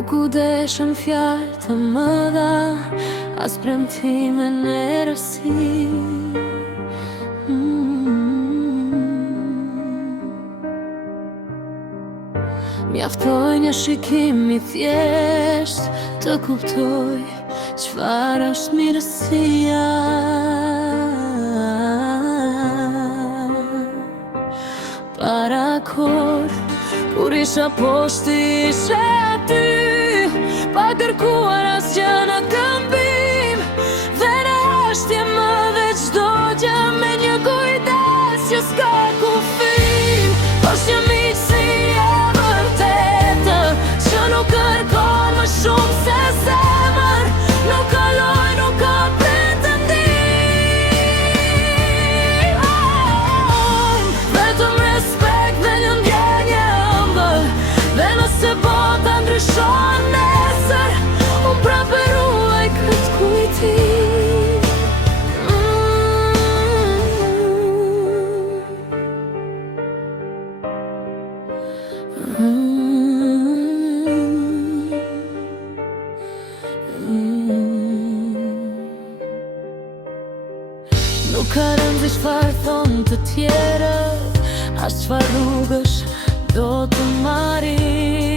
Nuk u deshën fjalë të mëdha, as premtime në erësi. Mjaftoj një shikim i thjesht të kuptoj çfarë është mirësia. Para kur isha poshtë ishe aty, pa kërkuar asgjë në këmbim, dhe në ashtje më dhe çdo gjë me një kujdes që s'ka kufim. Është një miqësi e vërtetë që nuk kërkon më shumë se zemër, nuk kaloj, nuk ka pretendim. Vetëm respekt dhe një ndjenje ëmbël, dhe nëse bota ndryshon nesër, unë prapë ruaj këtë kujtim. Nuk ka rëndë çfarë thonë të tjerët, as çfarë rrugësh do të marrim.